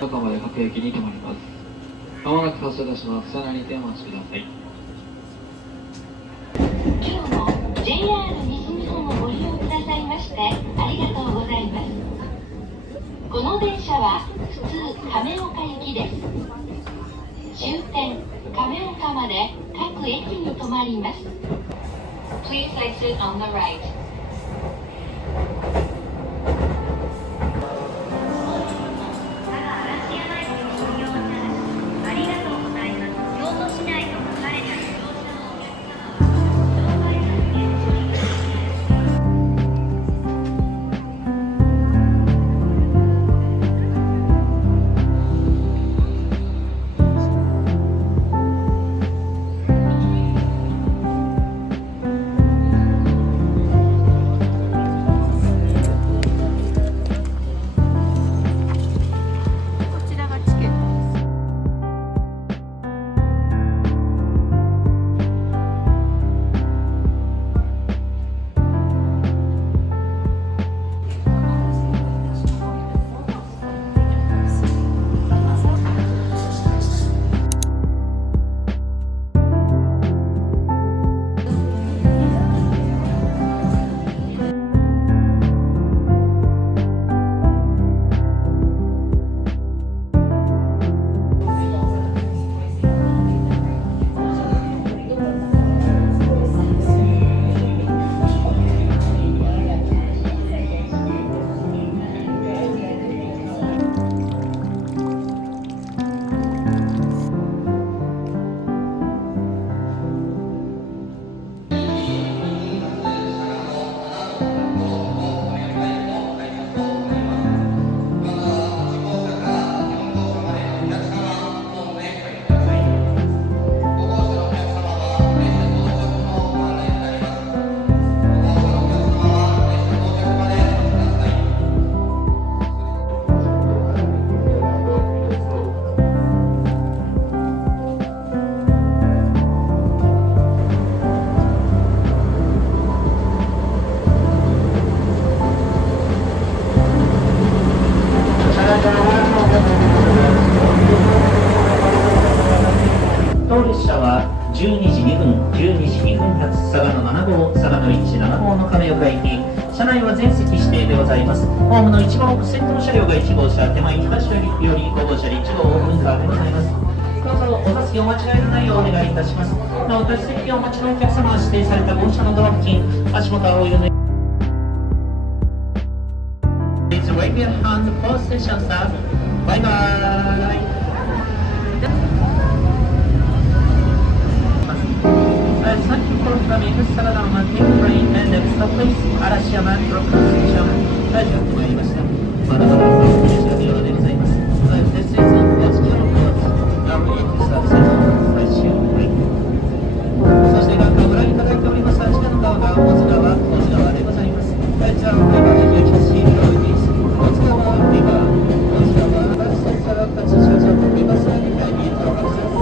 中まで各駅に停まります。まもなく発車いたします。車内にてお待ちください。今日も JR 西日本をご利用くださいましてありがとうございます。この電車は普通亀岡行きです。終点亀岡まで各駅に停まります。Please exit on the right.当列車は12時2分、12時2分発佐賀の7号、佐賀の17号の亀岡行き。車内は全席指定でございます。ホームの一番奥先頭車両が1号車、手前東より5号車で1号オープンカーでございます。どうぞお座席お間違いのないようお願いいたします。なお座席をお待ちのお客様は指定された号車のドア付近、足元はお湯のPlease wave your hand for station staff. Bye bye. Thank you for coming to Sagadama Take Train and next stop please 嵐山 Drop Station 大丈夫となりました。まだまだ電車のようでございます。This is what's your cause. Our end station 最終回。そして学科をご覧いただいておりますあちらの側が大津川でございます。じゃあお願いいたします。大津川リバー大津川バスセンサー8車場リバーサービスに到着させ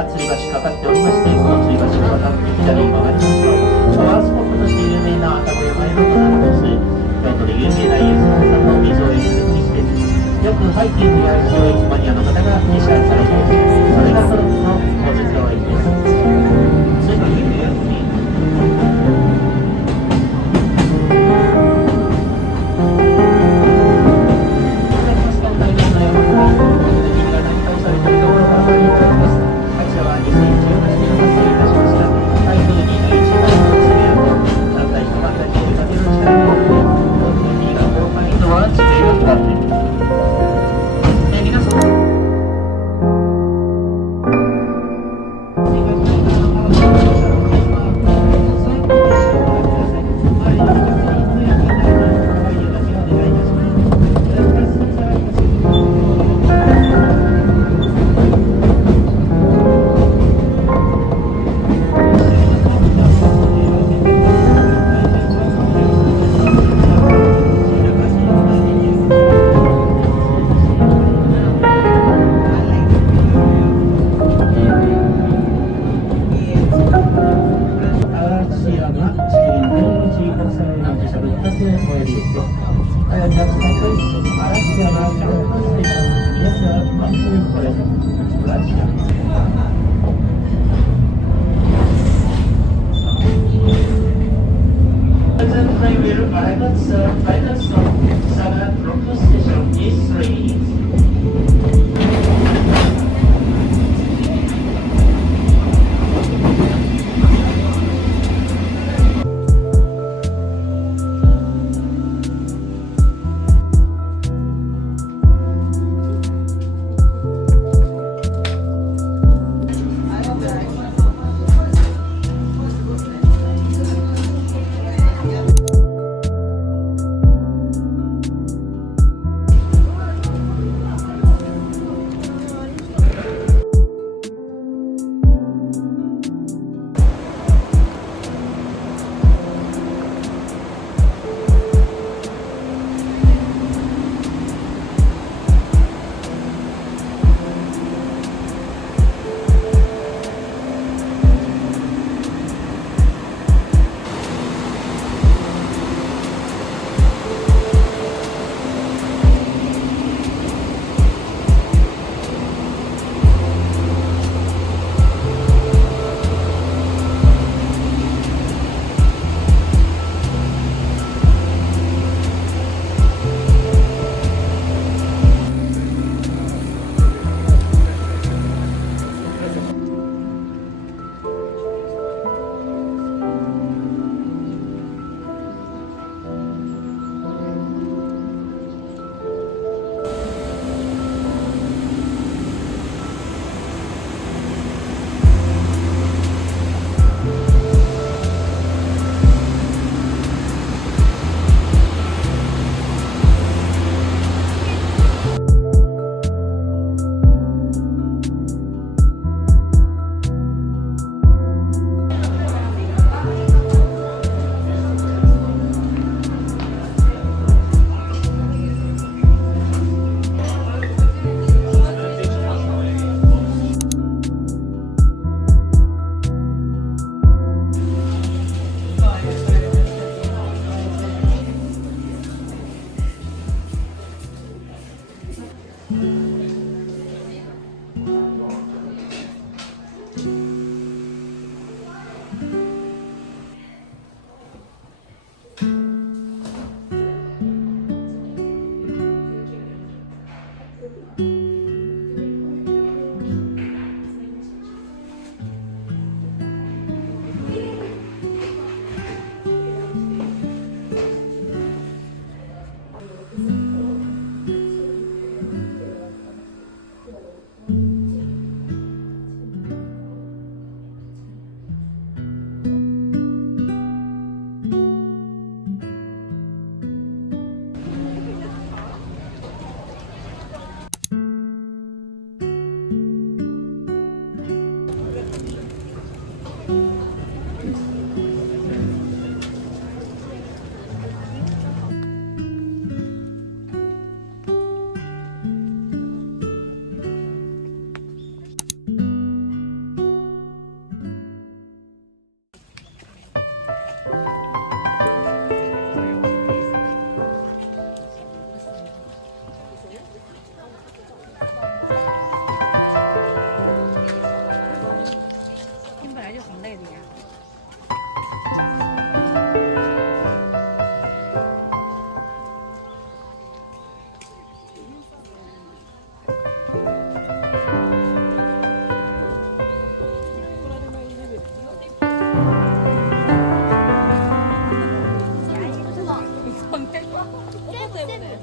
吊り橋かかっておりまして、その吊り橋を渡って左に曲がりますと、パワースポットとして有名な愛宕山へのございます。京都で有名なゆずさんの水を得る国です。よくハイキングや広域マニアの方が召し上がられています。それがその当日の駅です。次の有名にお願いします。 때문에.